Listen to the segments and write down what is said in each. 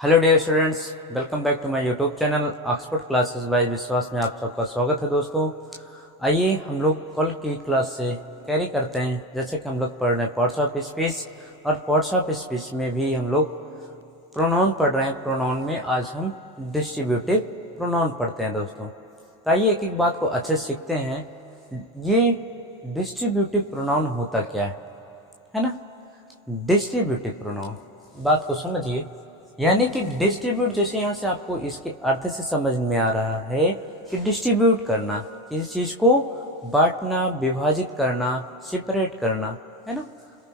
Hello dear students, welcome back to my YouTube channel Oxford classes by Vishwas में आप सबका स्वागत है। दोस्तों, आइए हम लोग कल की क्लास से कैरी करते हैं। जैसे कि हम लोग पढ़ रहे हैं पार्ट्स ऑफ स्पीच, और पार्ट्स ऑफ स्पीच में भी हम लोग प्रोनाउन पढ़ रहे हैं। प्रोनाउन में आज हम डिस्ट्रीब्यूटिव प्रोनाउन पढ़ते हैं। दोस्तों, तो आइए एक एक बात को अच्छे से सीखते हैं। ये डिस्ट्रीब्यूटिव प्रोनाउन होता क्या है ना। डिस्ट्रीब्यूटिव प्रोनाउन, बात को समझिए। यानी कि डिस्ट्रीब्यूट, जैसे यहाँ से आपको इसके अर्थ से समझ में आ रहा है कि डिस्ट्रीब्यूट करना, किसी चीज को बांटना, विभाजित करना, सेपरेट करना, है ना।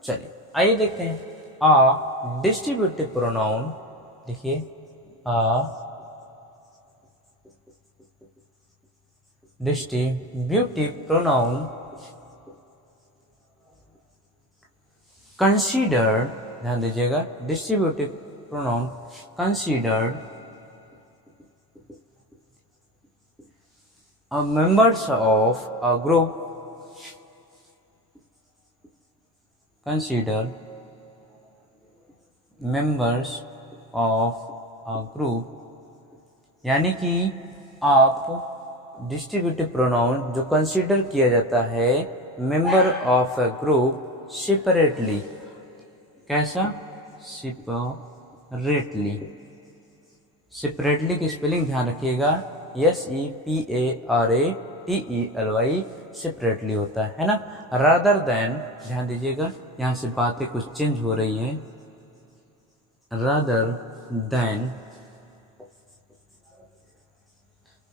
चलिए आइए देखते हैं। आ डिस्ट्रीब्यूटिव प्रोनाउन, देखिए आ डिस्ट्रीब्यूटिव प्रोनाउन कंसीडर्ड, ध्यान दीजिएगा, distributive pronoun considered members of a group, consider members of a group, यानी कि आप डिस्ट्रीब्यूटिव प्रोनाउन जो कंसीडर किया जाता है member of A group separately, कैसा सेपरेटली, सेपरेटली की स्पेलिंग ध्यान रखिएगा, SEPARATELY, सेपरेटली होता है ना। रादर देन, ध्यान दीजिएगा, यहाँ से बातें कुछ चेंज हो रही हैं। रादर देन,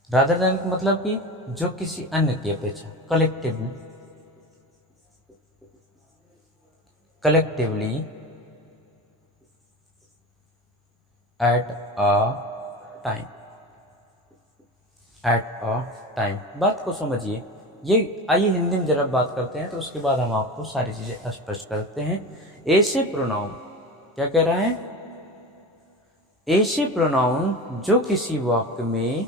रादर देन का मतलब कि जो किसी अन्य की अपेक्षा, collectively, collectively at a time, at a time. बात को समझिए। ये आइए हिंदी में जरा बात करते हैं, तो उसके बाद हम आपको सारी चीजें स्पष्ट करते हैं। ऐसे प्रोनाउन, क्या कह रहा है, ऐसे प्रोनाउन जो किसी वाक्य में,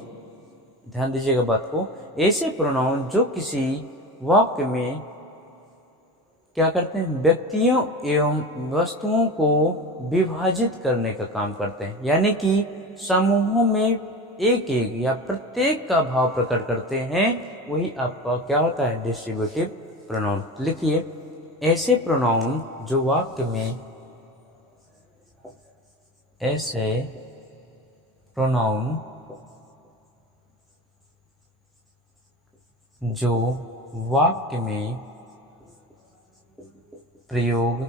ध्यान दीजिएगा बात को, ऐसे प्रोनाउन जो किसी वाक्य में क्या करते हैं, व्यक्तियों एवं वस्तुओं को विभाजित करने का काम करते हैं। यानी कि समूहों में एक एक या प्रत्येक का भाव प्रकट करते हैं। वही आपका क्या होता है, डिस्ट्रीब्यूटिव प्रोनाउन। लिखिए, ऐसे प्रोनाउन जो वाक्य में, ऐसे प्रोनाउन जो वाक्य में प्रयोग,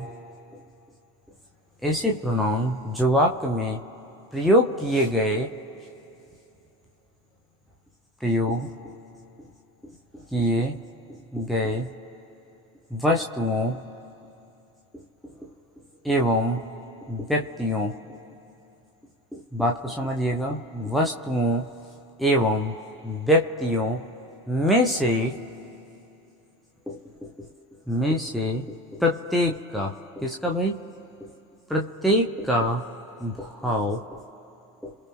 ऐसे प्रोनाउन जो वाक्य में प्रयोग किए गए, प्रयोग किए गए वस्तुओं एवं व्यक्तियों, बात को समझिएगा, वस्तुओं एवं व्यक्तियों में से प्रत्येक का, किसका भाई, प्रत्येक का भाव,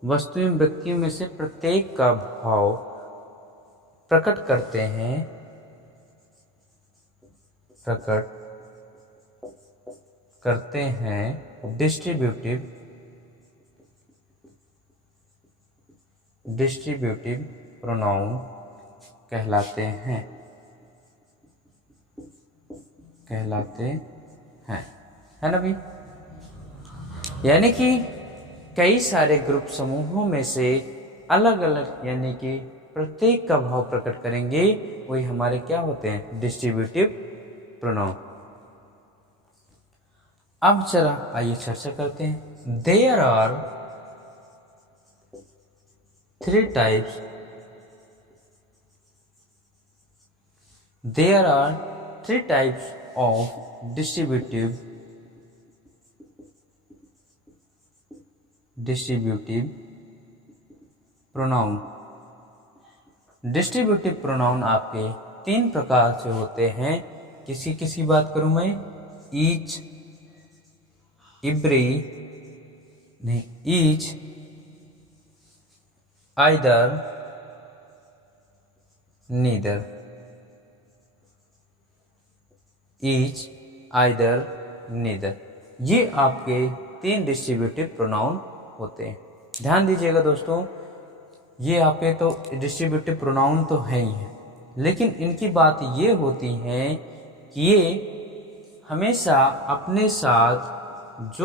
वस्तु एवं व्यक्तियों में से प्रत्येक का भाव प्रकट करते हैं, प्रकट करते हैं, डिस्ट्रीब्यूटिव प्रोनाउन कहलाते हैं, कहलाते हैं, है ना भाई। यानी कि कई सारे ग्रुप समूहों में से अलग अलग, यानी कि प्रत्येक का भाव प्रकट करेंगे, वही हमारे क्या होते हैं, डिस्ट्रीब्यूटिव प्रोनाउन। अब चला आइए चर्चा करते हैं। There are three types, there are three types of distributive pronoun। Distributive pronoun आपके तीन प्रकार से होते हैं। किसी बात करूं मैं, ईच, इब्री, नहीं, each, either, neither, each, either, neither, ये आपके तीन डिस्ट्रीब्यूटिव प्रोनाउन होते हैं। ध्यान दीजिएगा दोस्तों, ये आपके तो डिस्ट्रीब्यूटिव प्रोनाउन तो है ही है, लेकिन इनकी बात ये होती है कि ये हमेशा अपने साथ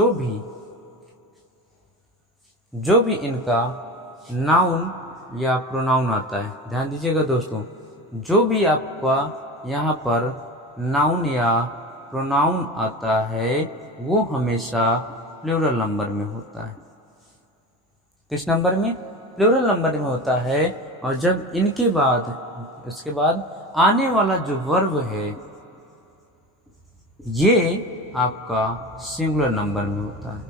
जो भी इनका नाउन या प्रोनाउन आता है, ध्यान दीजिएगा दोस्तों, जो भी आपका यहाँ पर नाउन या प्रोनाउन आता है वो हमेशा प्लूरल नंबर में होता है। किस नंबर में? प्लूरल नंबर में होता है। और जब इनके बाद इसके बाद आने वाला जो वर्ब है ये आपका सिंगुलर नंबर में होता है।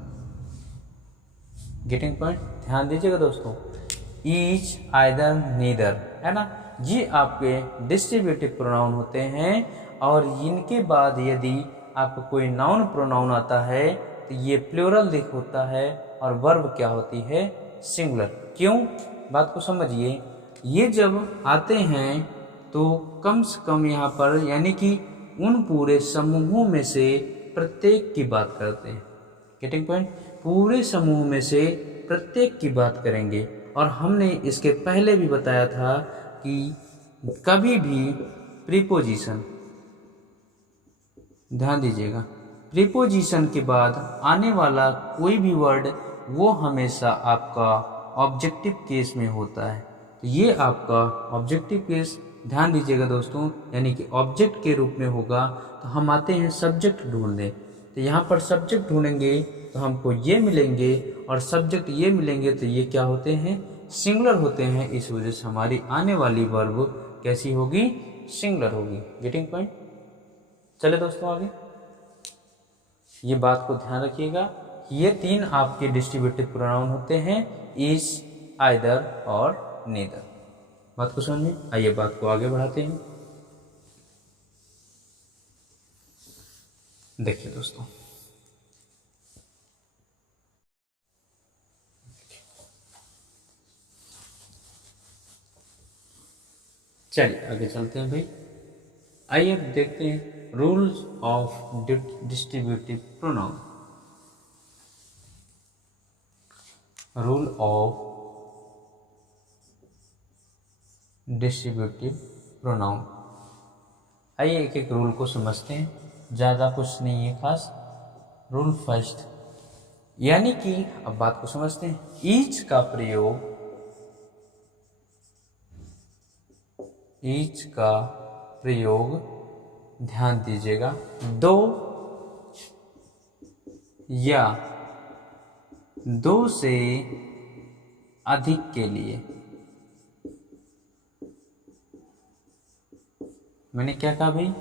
Getting point? ध्यान दीजिएगा दोस्तों, ईच, आइदर, नीदर, है ना, ये आपके डिस्ट्रीब्यूटिव प्रोनाउन होते हैं। और इनके बाद यदि आपको कोई नाउन प्रोनाउन आता है तो ये प्लूरल दिख होता है और वर्ब क्या होती है? सिंगुलर। क्यों? बात को समझिए, ये जब आते हैं तो कम से कम यहाँ पर यानी कि उन पूरे समूहों में से प्रत्येक की बात करते हैं। Getting point? पूरे समूह में से प्रत्येक की बात करेंगे। और हमने इसके पहले भी बताया था कि कभी भी प्रीपोजिशन, ध्यान दीजिएगा, प्रीपोजिशन के बाद आने वाला कोई भी वर्ड वो हमेशा आपका ऑब्जेक्टिव केस में होता है। तो ये आपका ऑब्जेक्टिव केस, ध्यान दीजिएगा दोस्तों, यानी कि ऑब्जेक्ट के रूप में होगा। तो हम आते हैं सब्जेक्ट ढूंढने, तो यहाँ पर सब्जेक्ट ढूंढेंगे तो हमको ये मिलेंगे और सब्जेक्ट ये मिलेंगे, तो ये क्या होते हैं? सिंगुलर होते हैं। इस वजह से हमारी आने वाली वर्ब कैसी होगी? सिंगुलर होगी। Getting point? चले दोस्तों आगे, ये बात को ध्यान रखिएगा, ये तीन आपके डिस्ट्रीब्यूटिव प्रोनाउन होते हैं, इज, आइदर और नीदर। बात को समझ में? आइए बात को आगे बढ़ाते हैं। देखिए दोस्तों, चलिए आगे चलते हैं भाई। आइए अब देखते हैं rules of distributive pronoun. Rule of distributive pronoun. आइए एक एक रूल को समझते हैं, ज़्यादा कुछ नहीं है खास। रूल फर्स्ट, यानी कि अब बात को समझते हैं। ईच का प्रयोग, ईच का प्रयोग, ध्यान दीजिएगा, दो या दो से अधिक के लिए। मैंने क्या कहा भाई?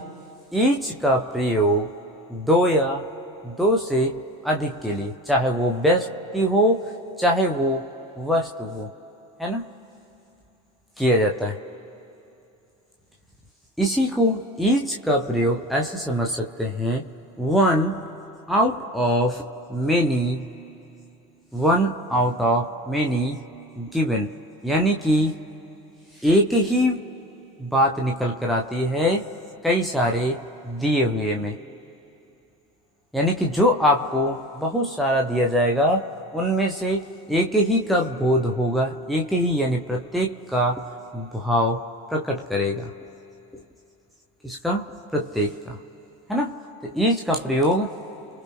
ईच का प्रयोग दो या दो से अधिक के लिए, चाहे वो व्यक्ति हो चाहे वो वस्तु हो, है ना, किया जाता है। इसी को ईच का प्रयोग ऐसे समझ सकते हैं, one out of many, one out of many given, यानी कि एक ही बात निकल कर आती है कई सारे दिए हुए में। यानी कि जो आपको बहुत सारा दिया जाएगा उनमें से एक ही का बोध होगा, एक ही यानी प्रत्येक का भाव प्रकट करेगा। किसका? प्रत्येक का, है ना। तो ईच का प्रयोग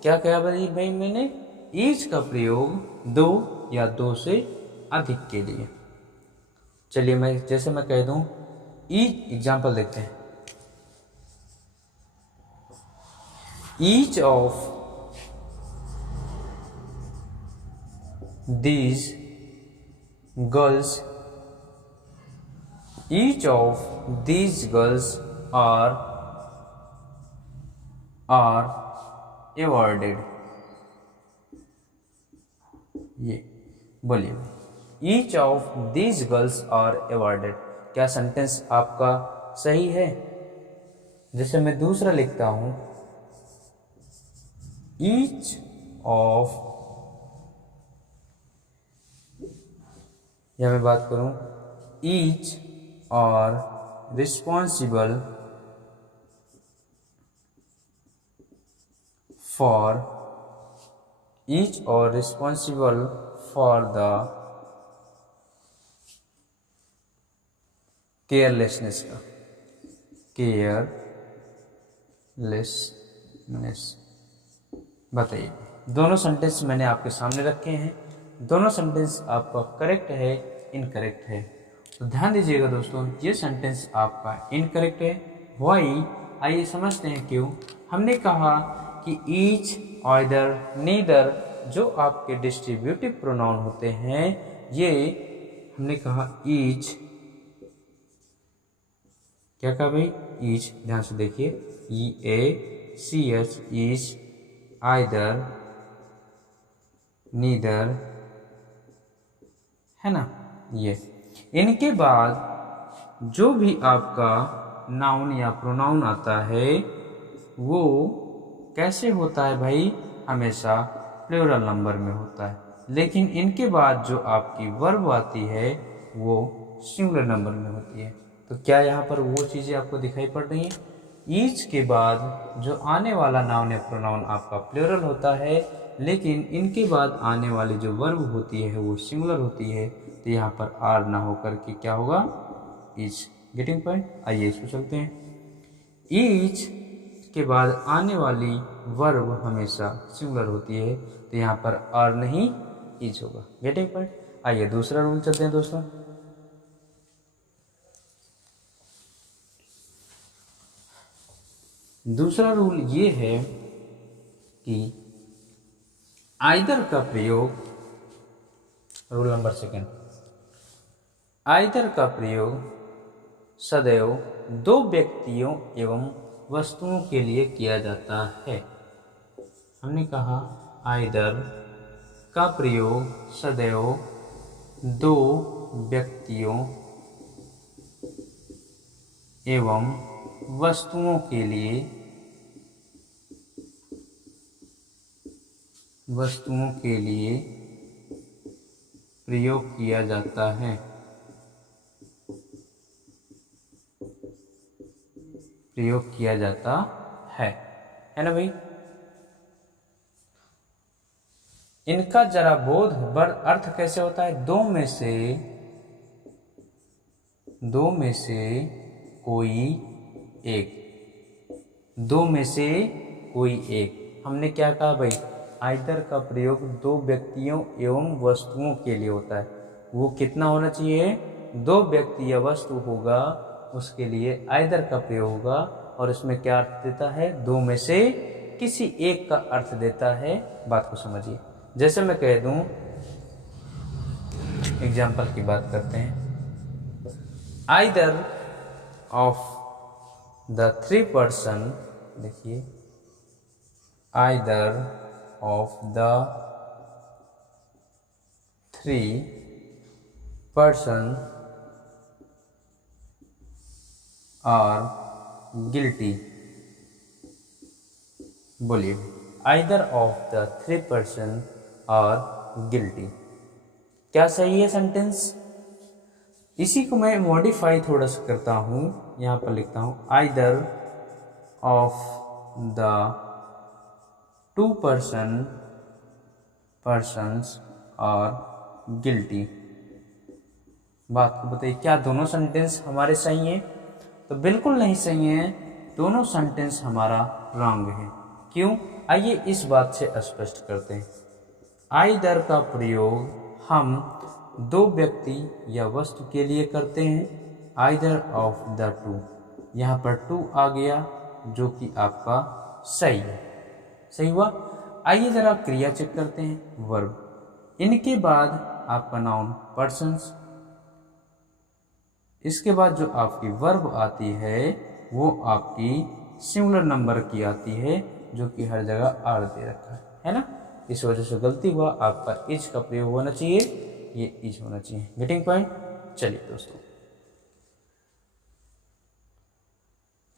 क्या कहा भाई मैंने? ईच का प्रयोग दो या दो से अधिक के लिए। चलिए मैं कह दूं, ईच एग्जाम्पल देखते हैं। Each of these girls, each of these girls are awarded, ये बोलिए, each of these girls are awarded, क्या सेंटेंस आपका सही है? जैसे मैं दूसरा लिखता हूं, each of, या मैं बात करूं, each are responsible for, each are responsible for the carelessness का, केयरलेसनेस। बताइए, दोनों सेंटेंस मैंने आपके सामने रखे हैं, दोनों सेंटेंस आपका करेक्ट है इनकरेक्ट है? तो ध्यान दीजिएगा दोस्तों, ये सेंटेंस आपका इनकरेक्ट है। व्हाई? आइए समझते हैं क्यों। हमने कहा कि ईच, आइदर, नीदर जो आपके डिस्ट्रीब्यूटिव प्रोनाउन होते हैं, ये हमने कहा ईच, क्या कहा भाई? ईच, ध्यान से देखिए, EACH, ईच, आइदर, नीदर, है ना। ये इनके बाद जो भी आपका नाउन या प्रोनाउन आता है वो कैसे होता है भाई? हमेशा प्लूरल नंबर में होता है। लेकिन इनके बाद जो आपकी वर्ब आती है वो सिंगुलर नंबर में होती है। तो क्या यहाँ पर वो चीज़ें आपको दिखाई पड़ रही हैं? ईच के बाद जो आने वाला नाउन या प्रोनाउन आपका प्लूरल होता है, लेकिन इनके बाद आने वाली जो वर्ब होती है वो सिंगुलर होती है। तो यहाँ पर आर ना होकर के क्या होगा? ईच। Getting point? आइए इसको चलते हैं। ईच के बाद आने वाली वर्ब हमेशा सिंगुलर होती है, तो यहाँ पर आर नहीं ईच होगा। Getting point? आइए दूसरा रूल चलते हैं दोस्तों। दूसरा रूल ये है कि आइदर का प्रयोग, रूल नंबर सेकंड, आइदर का प्रयोग सदैव दो व्यक्तियों एवं वस्तुओं के लिए किया जाता है। हमने कहा आइदर का प्रयोग सदैव दो व्यक्तियों एवं वस्तुओं के लिए प्रयोग किया जाता है। प्रयोग किया जाता है ना भाई? इनका जरा बोध बर अर्थ कैसे होता है? दो में से कोई एक, दो में से कोई एक। हमने क्या कहा भाई? आइदर का प्रयोग दो व्यक्तियों एवं वस्तुओं के लिए होता है। वो कितना होना चाहिए? दो व्यक्ति या वस्तु होगा, उसके लिए आइदर का प्रयोग होगा। और इसमें क्या अर्थ देता है? दो में से किसी एक का अर्थ देता है। बात को समझिए। जैसे मैं कह दूं, एग्जाम्पल की बात करते हैं, either of the three person, देखिए, either of the three person are guilty. बोलिए, either of the three person are guilty, क्या सही है सेंटेंस? इसी को मैं मॉडिफाई थोड़ा सा करता हूँ, यहाँ पर लिखता हूँ either of the two persons are guilty. बात को बताइए, क्या दोनों सेंटेंस हमारे सही हैं? तो बिल्कुल नहीं सही है, दोनों सेंटेंस हमारा रॉन्ग है। क्यों? आइए इस बात से स्पष्ट करते हैं। आइदर का प्रयोग हम दो व्यक्ति या वस्तु के लिए करते हैं, आइदर ऑफ द टू, यहाँ पर टू आ गया जो कि आपका सही है। सही हुआ। आइए जरा क्रिया चेक करते हैं, वर्ब। इनके बाद आपका नाउन पर्सन्स, इसके बाद जो आपकी वर्ब आती है वो आपकी सिंगुलर नंबर की आती है, जो कि हर जगह आर दे रखा है ना। इस वजह से गलती हुआ, आपका इज का प्रयोग होना चाहिए, ये इज होना चाहिए। Getting point? चलिए दोस्तों,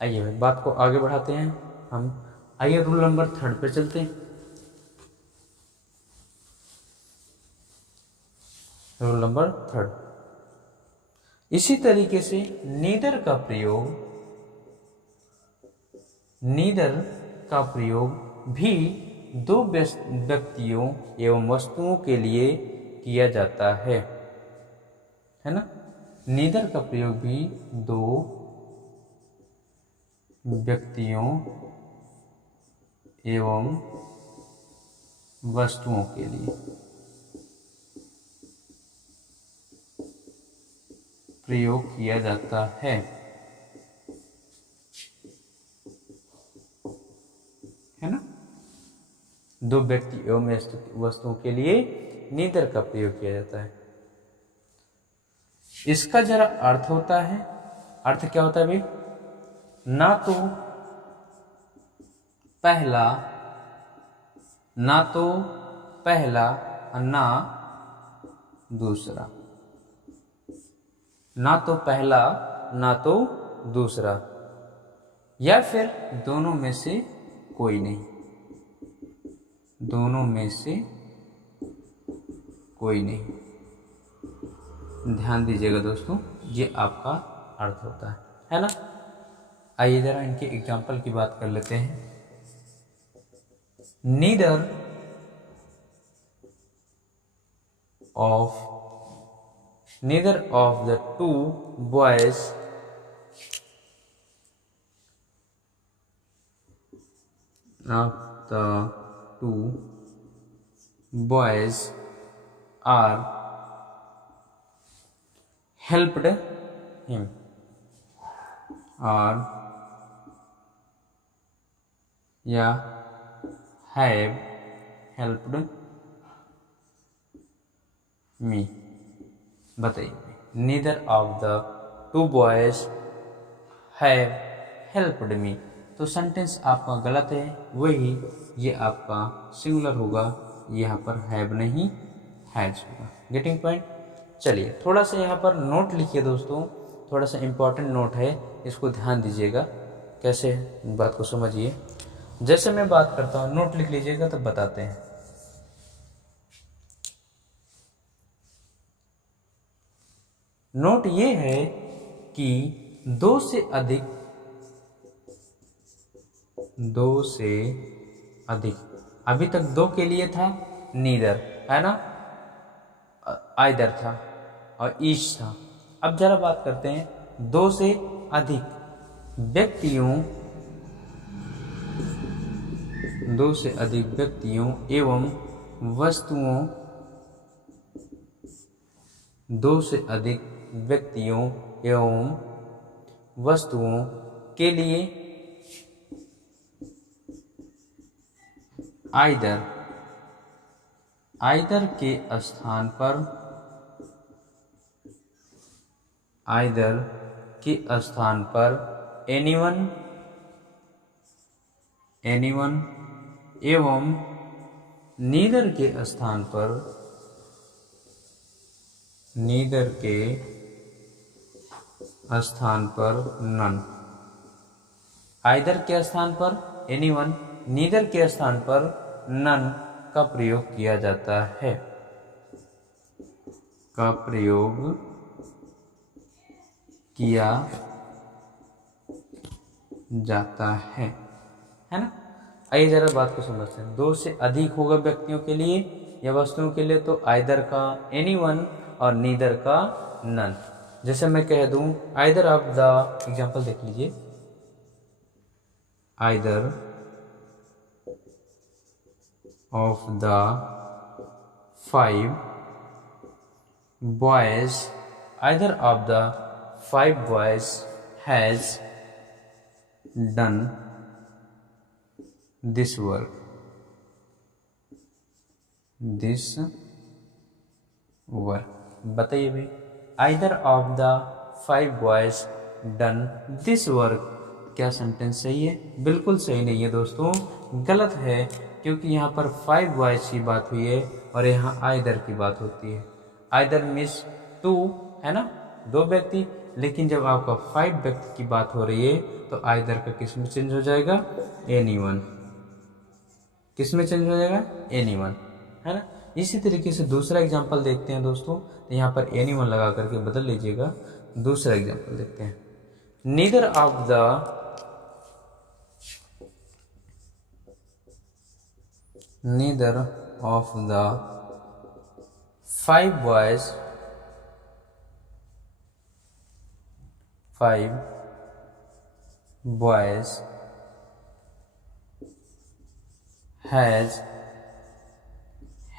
आइए भाई बात को आगे बढ़ाते हैं हम। आइए रूल नंबर थर्ड पे चलते हैं। रूल नंबर थर्ड, इसी तरीके से नीदर का प्रयोग भी दो व्यक्तियों एवं वस्तुओं के लिए किया जाता है ना। नीदर का प्रयोग भी दो व्यक्तियों एवं वस्तुओं के लिए प्रयोग किया जाता है ना। दो व्यक्ति एवं वस्तुओं के लिए नीदर का प्रयोग किया जाता है। इसका जरा अर्थ होता है, अर्थ क्या होता है भाई? ना तो पहला और ना दूसरा, ना तो पहला ना तो दूसरा, या फिर दोनों में से कोई नहीं, दोनों में से कोई नहीं। ध्यान दीजिएगा दोस्तों, ये आपका अर्थ होता है ना। आइए जरा इनके एग्जाम्पल की बात कर लेते हैं। Neither of the two boys are helped him or have helped me। बताइए, neither of the two boys have helped me, तो सेंटेंस आपका गलत है, वही ये आपका सिंगुलर होगा, यहाँ पर हैव नहीं हैज होगा। Getting point. चलिए थोड़ा सा यहाँ पर नोट लिखिए दोस्तों, थोड़ा सा इम्पोर्टेंट नोट है, इसको ध्यान दीजिएगा, कैसे बात को समझिए। जैसे मैं बात करता हूँ नोट लिख लीजिएगा तब बताते हैं। नोट ये है कि दो से अधिक, अभी तक दो के लिए था नीदर, है ना, आइदर था और ईच था। अब जरा बात करते हैं दो से अधिक व्यक्तियों, दो से अधिक व्यक्तियों एवं वस्तुओं, दो से अधिक व्यक्तियों एवं वस्तुओं के लिए आइदर के स्थान पर, आइदर के स्थान पर एनीवन एवं नीदर के स्थान पर नन। आइदर के स्थान पर एनीवन, नीदर के स्थान पर नन का प्रयोग किया जाता है, का प्रयोग किया जाता है ना। आइए जरा बात को समझते हैं। दो से अधिक होगा व्यक्तियों के लिए या वस्तुओं के लिए तो आइदर का एनीवन और नीदर का नन। जैसे मैं कह दूं आइदर ऑफ द, एग्जाम्पल देख लीजिए, either of the 5 boys, either of the 5 boys has done this work, बताइए भाई, either of the 5 boys done this work, क्या सेंटेंस सही है? बिल्कुल सही नहीं है दोस्तों, गलत है, क्योंकि यहाँ पर 5 बॉयज की बात हुई है और यहाँ आइदर की बात होती है। आइदर मीन्स 2 है ना, 2 व्यक्ति, लेकिन जब आपका 5 व्यक्ति की बात हो रही है तो आइदर का किस में चेंज हो जाएगा? एनीवन। किस में चेंज हो जाएगा? एनीवन, है ना। इसी तरीके से दूसरा एग्जांपल देखते हैं दोस्तों, तो यहाँ पर एनीवन लगा करके बदल लीजिएगा। दूसरा एग्जांपल देखते हैं। Neither of the 5 boys, 5 boys has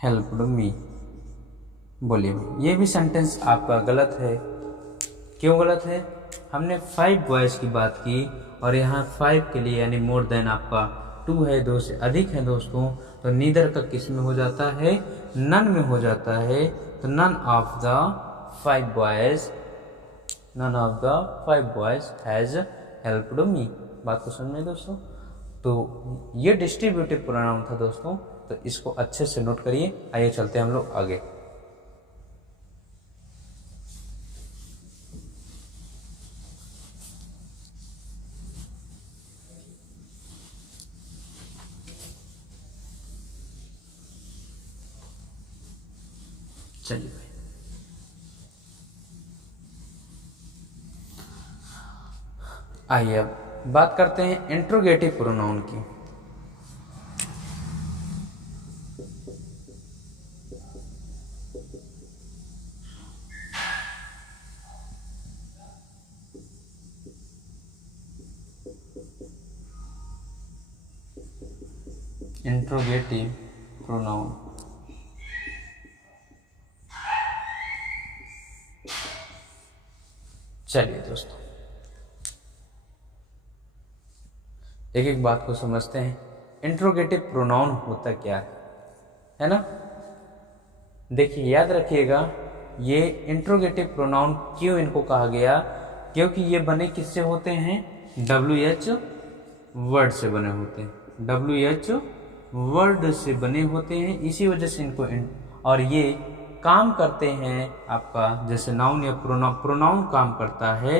helped me। बोलिए, ये भी सेंटेंस आपका गलत है। क्यों गलत है? हमने 5 बॉयज़ की बात की और यहाँ 5 के लिए यानी मोर देन आपका 2 है, 2 से अधिक है दोस्तों, तो नीदर का किस में हो जाता है? नन में हो जाता है। तो none of the 5 boys, none of the 5 boys has helped me. बात को समझ में दोस्तों? तो ये डिस्ट्रीब्यूटिव प्रोनाउन था दोस्तों, तो इसको अच्छे से नोट करिए। आइए चलते हैं हम लोग आगे। चलिए भाई, आइए अब बात करते हैं इंट्रोगेटिव प्रोनाउन की। इंट्रोगेटिव प्रोनाउन, चलिए दोस्तों एक एक बात को समझते हैं। इंट्रोगेटिव प्रोनाउन होता क्या है ना? देखिए, याद रखिएगा, ये इंट्रोगेटिव प्रोनाउन क्यों इनको कहा गया? क्योंकि ये बने किससे होते हैं? WH वर्ड से बने होते हैं। WH वर्ड से बने होते हैं, इसी वजह से इनको और ये काम करते हैं आपका, जैसे नाउन या प्रोनाउन काम करता है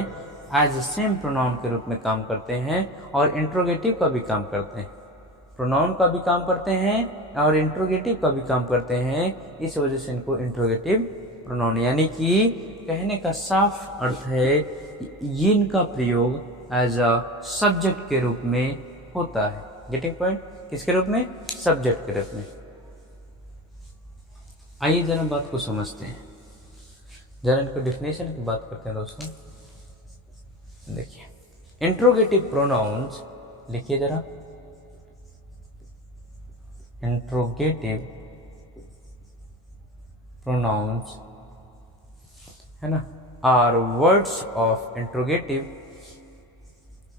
एज सेम प्रोनाउन के रूप में काम करते हैं, और इंट्रोगेटिव का भी काम करते हैं। प्रोनाउन का भी काम करते हैं और इंट्रोगेटिव का भी काम करते हैं, इस वजह से इनको इंट्रोगेटिव प्रोनाउन, यानी कि कहने का साफ अर्थ है ये इनका प्रयोग एज अ सब्जेक्ट के रूप में होता है। Getting point? किसके रूप में? सब्जेक्ट के रूप में। आइए जरा बात को समझते हैं, जरा इनको डिफिनेशन की बात करते हैं दोस्तों। देखिए, इंट्रोगेटिव प्रोनाउंस, लिखिए जरा, इंट्रोगेटिव प्रोनाउंस है ना, आर वर्ड्स ऑफ इंट्रोगेटिव,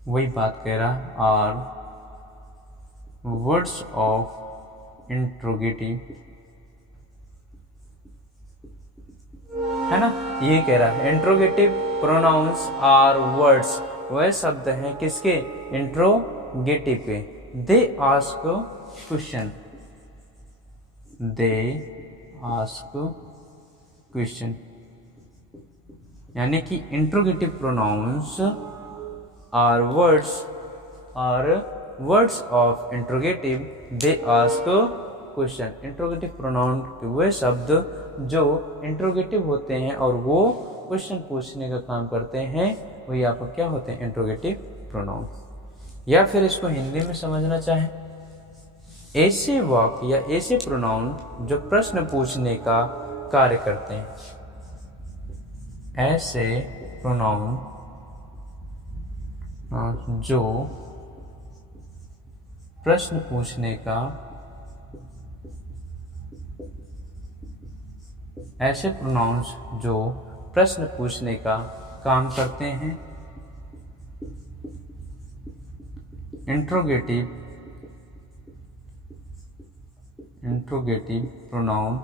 वही बात कह रहा, आर वर्ड्स ऑफ इंट्रोगेटिव, है ना, ये कह रहा है। इंट्रोगेटिव प्रोनाउंस आर वर्ड्स, वह शब्द हैं किसके? इंट्रोगेटिव के। They ask question, they ask question, यानी कि interrogative pronouns are words of interrogative, they ask question. Interrogative pronoun के वे शब्द जो इंट्रोगेटिव होते हैं और वो क्वेश्चन पूछने का काम करते हैं, वही आपको क्या होते हैं? Interrogative pronoun. या फिर इसको हिंदी में समझना चाहें, ऐसे वाक्य या ऐसे प्रोनाउन जो प्रश्न पूछने का कार्य करते हैं। ऐसे प्रोनाउन जो प्रश्न पूछने का, ऐसे प्रोनाउंस जो प्रश्न पूछने का काम करते हैं, इंट्रोगेटिव प्रोनाउन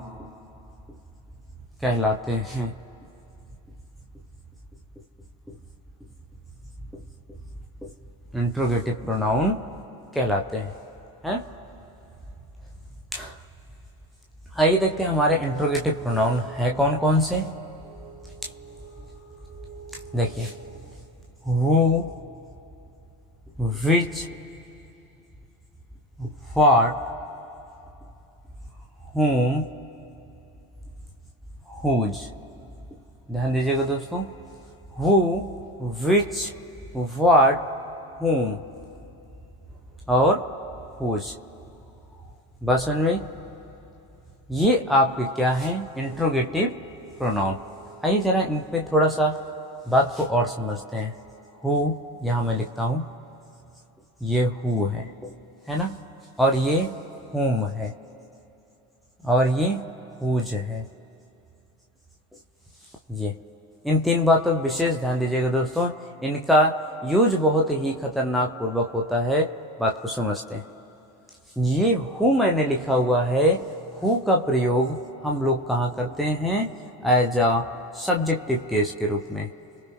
कहलाते हैं। इंट्रोगेटिव प्रोनाउन कहलाते हैं। आइए देखते हैं हमारे इंट्रोगेटिव प्रोनाउन है कौन कौन से। देखिए, who, which, what, whom, whose। ध्यान दीजिएगा दोस्तों, who, which, what, whom और whose। बस समझ में? ये आपके क्या हैं, इंट्रोगेटिव प्रोनाउन। आइए जरा इन पे थोड़ा सा बात को और समझते हैं। हु यहाँ मैं लिखता हूँ, ये हु है ना, और ये हुम है, और ये हुज है। ये इन तीन बातों पर विशेष ध्यान दीजिएगा दोस्तों, इनका यूज बहुत ही खतरनाक पूर्वक होता है। बात को समझते हैं। ये हु मैंने लिखा हुआ है, हु का प्रयोग हम लोग कहाँ करते हैं, एज अ सब्जेक्टिव केस के रूप में।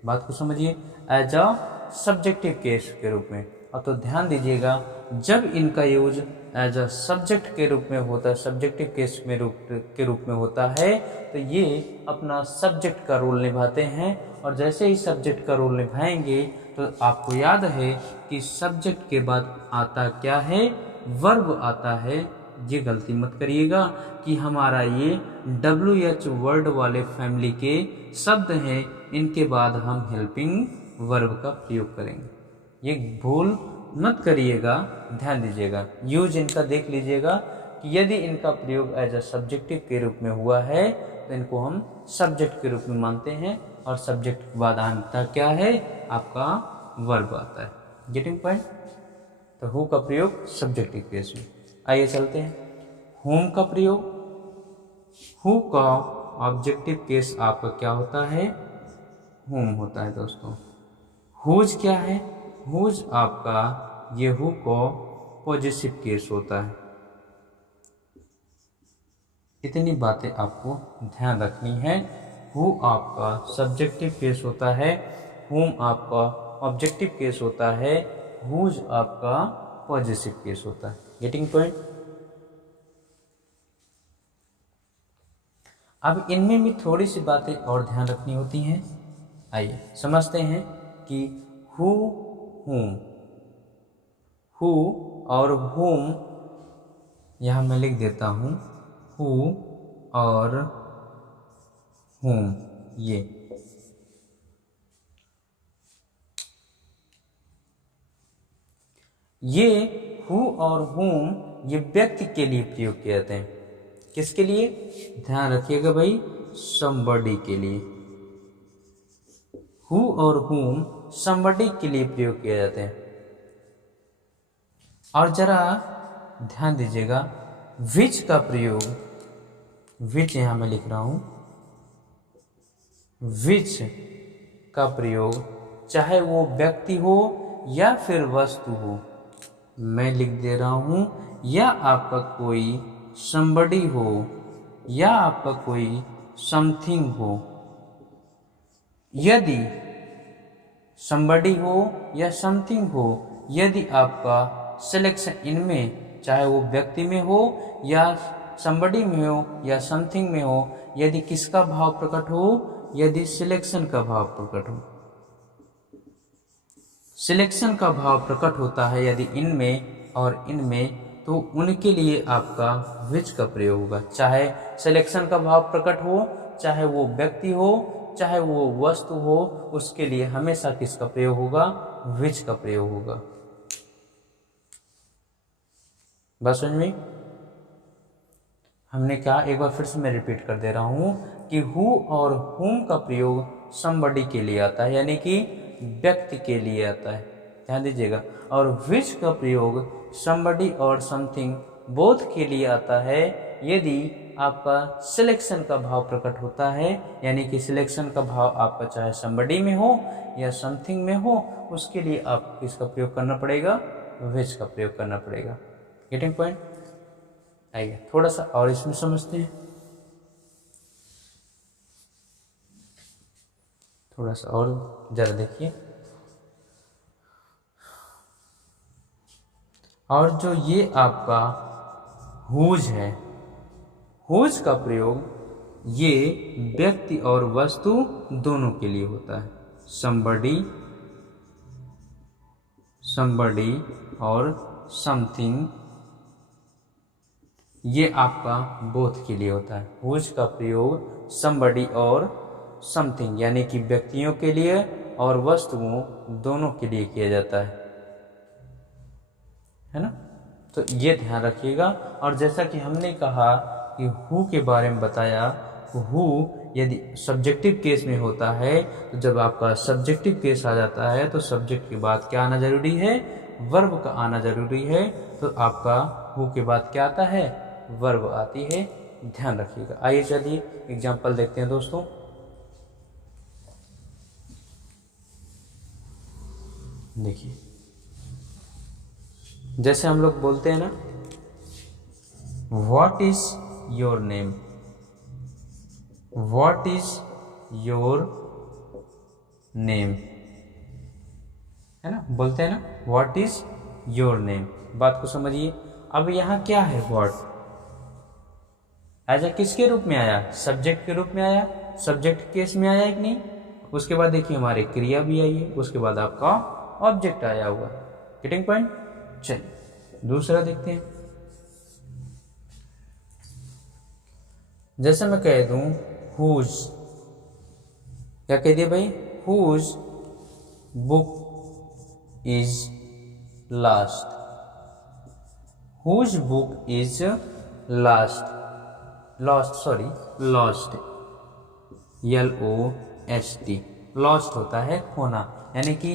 बात को समझिए, एज अ सब्जेक्टिव केस के रूप में। और तो ध्यान दीजिएगा, जब इनका यूज एज अ सब्जेक्ट के रूप में होता है, सब्जेक्टिव केस के रूप में होता है, तो ये अपना सब्जेक्ट का रोल निभाते हैं। और जैसे ही सब्जेक्ट का रोल निभाएंगे तो आपको याद है कि सब्जेक्ट के बाद आता क्या है, वर्ब आता है। ये गलती मत करिएगा कि हमारा ये WH वर्ड वाले फैमिली के शब्द हैं, इनके बाद हम हेल्पिंग वर्ब का प्रयोग करेंगे। ये भूल मत करिएगा, ध्यान दीजिएगा। यूज इनका देख लीजिएगा कि यदि इनका प्रयोग एज अ सब्जेक्टिव के रूप में हुआ है तो इनको हम सब्जेक्ट के रूप में मानते हैं, और सब्जेक्ट के बाद आता क्या है, आपका वर्ब आता है। Getting point. तो हु का प्रयोग सब्जेक्टिव केस में। आइए चलते हैं, होम का प्रयोग। हु का ऑब्जेक्टिव केस आपका क्या होता है, होम होता है दोस्तों। हुज क्या है, हुज आपका ये हु को पॉजिटिव केस होता है। इतनी बातें आपको ध्यान रखनी है। हु आपका सब्जेक्टिव केस होता है, होम आपका ऑब्जेक्टिव केस होता है, हुज आपका पॉजिटिव केस होता है। Getting point. अब इनमें भी थोड़ी सी बातें और ध्यान रखनी होती हैं। आइए समझते हैं कि हु, हुम, हु और हुम यहाँ मैं लिख देता हूँ, हु और हुम। ये हु और हुम ये व्यक्ति के लिए प्रयोग किए जाते हैं। किसके लिए, ध्यान रखिएगा भाई, somebody के लिए। हु और हुम somebody के लिए प्रयोग किए जाते हैं। और जरा ध्यान दीजिएगा, विच का प्रयोग, विच यहां मैं लिख रहा हूं, विच का प्रयोग चाहे वो व्यक्ति हो या फिर वस्तु हो, मैं लिख दे रहा हूं, या आपका कोई somebody हो या आपका कोई समथिंग हो। यदि somebody हो या समथिंग हो, यदि आपका सिलेक्शन इनमें, चाहे वो व्यक्ति में हो या somebody में हो या समथिंग में हो, यदि किसका भाव प्रकट हो, यदि सिलेक्शन का भाव प्रकट हो, सिलेक्शन का भाव प्रकट होता है यदि इनमें और इनमें, तो उनके लिए आपका विच का प्रयोग होगा। चाहे सिलेक्शन का भाव प्रकट हो, चाहे वो व्यक्ति हो, चाहे वो वस्तु हो, उसके लिए हमेशा किसका प्रयोग होगा, विच का प्रयोग होगा। बस समझ में। हमने कहा, एक बार फिर से मैं रिपीट कर दे रहा हूं कि हु और हुम का प्रयोग somebody के लिए आता है, यानी कि व्यक्ति के लिए आता है, ध्यान दीजिएगा। और विच का प्रयोग somebody और समथिंग बोथ के लिए आता है यदि आपका सिलेक्शन का भाव प्रकट होता है, यानी कि सिलेक्शन का भाव आपका चाहे somebody में हो या समथिंग में हो, उसके लिए आपको किसका प्रयोग करना पड़ेगा, विच का प्रयोग करना पड़ेगा। Getting point. आइए थोड़ा सा और इसमें समझते हैं, थोड़ा सा और जरा देखिए। और जो ये आपका हुज है, हुज का प्रयोग ये व्यक्ति और वस्तु दोनों के लिए होता है। somebody, somebody और समथिंग, ये आपका बोथ के लिए होता है। हुज का प्रयोग somebody और समथिंग यानी कि व्यक्तियों के लिए और वस्तुओं दोनों के लिए किया जाता है ना। तो ये ध्यान रखिएगा। और जैसा कि हमने कहा कि हु के बारे में बताया। हु यदि सब्जेक्टिव केस में होता है तो जब आपका सब्जेक्टिव केस आ जाता है तो सब्जेक्ट के बाद क्या आना जरूरी है, वर्ब का आना जरूरी है। तो आपका हु के बाद क्या आता है, वर्ब आती है, ध्यान रखिएगा। आइए चलिए एग्जाम्पल देखते हैं दोस्तों। देखिए जैसे हम लोग बोलते हैं ना, what is your name, what is your name, है ना, बोलते हैं ना व्हाट इज योर नेम। बात को समझिए। अब यहाँ क्या है, व्हाट एज किसके रूप में आया, सब्जेक्ट के रूप में आया, सब्जेक्ट केस में आया कि नहीं। उसके बाद देखिए हमारे क्रिया भी आई है, उसके बाद आपका ऑब्जेक्ट आया हुआ। Getting point. चलिए दूसरा देखते हैं। जैसे मैं कह दूं हुज, क्या कह दिया भाई, whose book is last, whose book is last, lost sorry lost, LOST, lost होता है खोना, यानी कि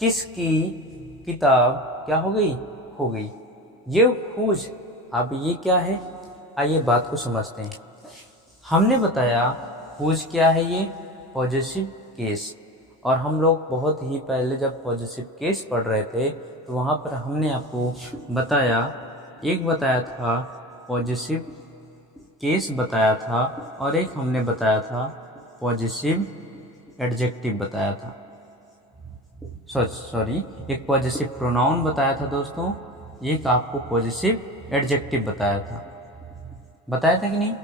किसकी किताब क्या हो गई, हो गई। ये हुज, अब ये क्या है, आइए बात को समझते हैं। हमने बताया हुज क्या है, ये पॉजेसिव केस, और हम लोग बहुत ही पहले जब पॉजेसिव केस पढ़ रहे थे तो वहाँ पर हमने आपको बताया, एक बताया था पॉजेसिव केस बताया था, और एक हमने बताया था पॉजेसिव एडजेक्टिव बताया था, सॉरी एक पॉजेसिव प्रोनाउन बताया था दोस्तों, एक आपको पॉजेसिव एडजेक्टिव बताया था कि नहीं।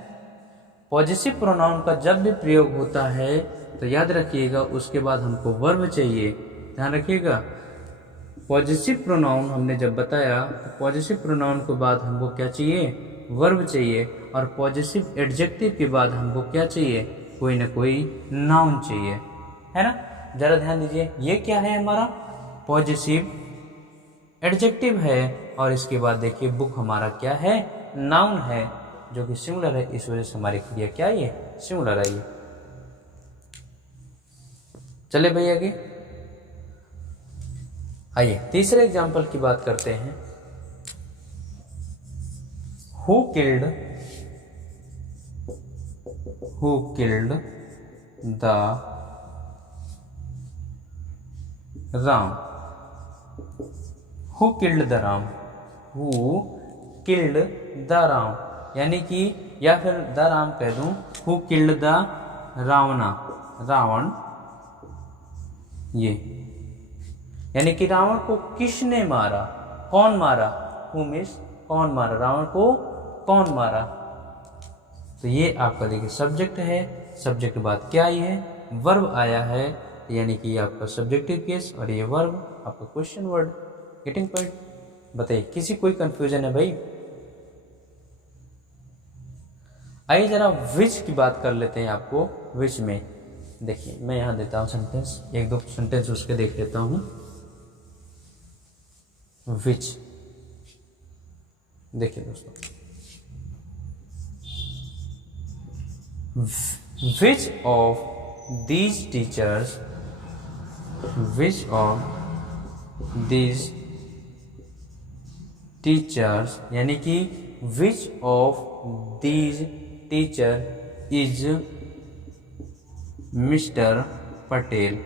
पॉजेसिव प्रोनाउन का जब भी प्रयोग होता है तो याद रखिएगा उसके बाद हमको वर्ब चाहिए, ध्यान रखिएगा। पॉजेसिव प्रोनाउन हमने जब बताया तो पॉजेसिव प्रोनाउन के बाद हमको क्या चाहिए, वर्ब चाहिए, और पॉजेसिव एडजेक्टिव के बाद हमको क्या चाहिए, कोई ना कोई नाउन चाहिए, है ना। जरा ध्यान दीजिए, ये क्या है हमारा पॉजेसिव एडजेक्टिव है, और इसके बाद देखिए बुक हमारा क्या है, नाउन है, जो कि सिंगुलर है, इस वजह से हमारी क्रिया क्या है, ये सिंगुलर है। ये चले भाई आगे। आइए तीसरे एग्जाम्पल की बात करते हैं। Who killed the Ram, who killed the Ram, who killed the Ram, यानी कि या फिर द राम कह दूं, हु किल्ड द रावणा, रावण, ये यानी कि रावण को किसने मारा, कौन मारा, हु मीन्स कौन मारा, रावण को कौन मारा। तो ये आपका देखिए सब्जेक्ट है, सब्जेक्ट के बाद क्या आई है, वर्ब आया है, यानी कि ये आपका सब्जेक्टिव केस, और ये वर्ब आपका क्वेश्चन वर्ड। Getting point. बताइए किसी कोई कंफ्यूजन है भाई। आइए जरा विच की बात कर लेते हैं। आपको विच में देखिए मैं यहाँ देता हूँ सेंटेंस, एक दो सेंटेंस उसके देख लेता हूँ। विच देखिए दोस्तों, which of these teachers, which of these teachers, यानी कि which of these teacher is mister Patel.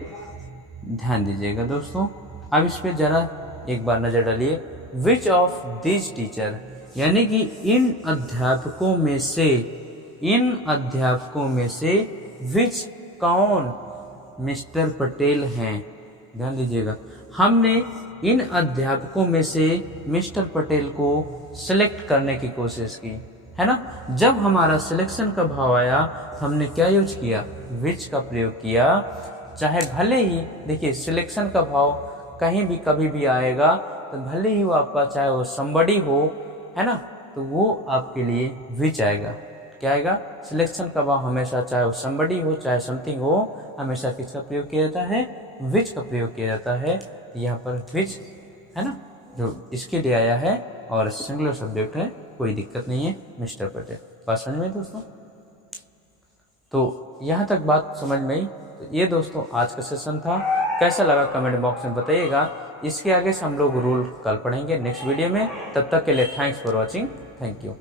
ध्यान दीजिएगा दोस्तों, अब इस पे जरा एक बार नजर डालिए। विच ऑफ दिस टीचर, यानी कि इन अध्यापकों में से, इन अध्यापकों में से विच कौन मिस्टर पटेल हैं। ध्यान दीजिएगा, हमने इन अध्यापकों में से मिस्टर पटेल को सिलेक्ट करने की कोशिश की, है ना। जब हमारा सिलेक्शन का भाव आया तो हमने क्या यूज किया, विच का प्रयोग किया। चाहे भले ही देखिए सिलेक्शन का भाव कहीं भी कभी भी आएगा तो भले ही वो आपका चाहे वो somebody हो, है ना, तो वो आपके लिए विच आएगा। क्या आएगा, सिलेक्शन का भाव हमेशा चाहे वो somebody हो चाहे समथिंग हो, हमेशा किसका प्रयोग किया जाता है, विच का प्रयोग किया जाता है। यहाँ पर विच है ना जो इसके लिए आया है, और सिंगुलर सब्जेक्ट है कोई दिक्कत नहीं है मिस्टर पटेल। बात समझ में दोस्तों? तो यहाँ तक बात समझ में आई। तो ये दोस्तों आज का सेशन था, कैसा लगा कमेंट बॉक्स में बताइएगा। इसके आगे से हम लोग रूल कल पढ़ेंगे नेक्स्ट वीडियो में। तब तक के लिए thanks for watching. Thank you.